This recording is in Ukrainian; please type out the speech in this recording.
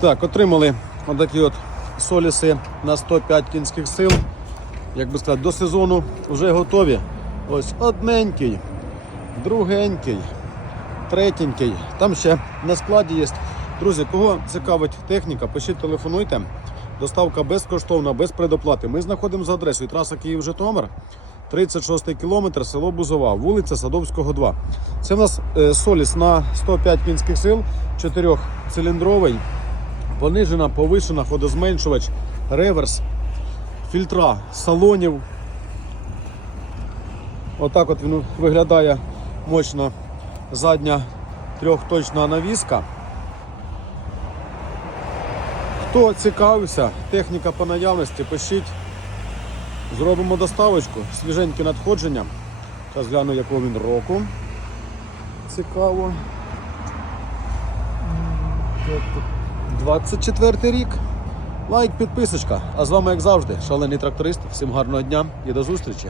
Так, отримали отакі от соліси на 105 кінських сил. Як би сказати, до сезону вже готові. Ось одненький, другенький, третенький. Там ще на складі є. Друзі, кого цікавить техніка, пишіть, телефонуйте. Доставка безкоштовна, без предоплати. Ми знаходимося за адресою траса Київ-Житомир, 36 кілометр, село Бузова, вулиця Садовського, 2. Це в нас е, соліс на 105 кінських сил, 4-циліндровий, понижена, повишена, ходозменшувач, реверс, фільтра салонів. Отак от він виглядає мощно задня трьохточна навіска. Хто цікавився, техніка по наявності, пишіть. Зробимо доставочку, свіженьке надходження. Зараз гляну, якого він року. Цікаво. 24 рік. Лайк, підписочка. А з вами, як завжди, шалений тракторист. Всім гарного дня і до зустрічі.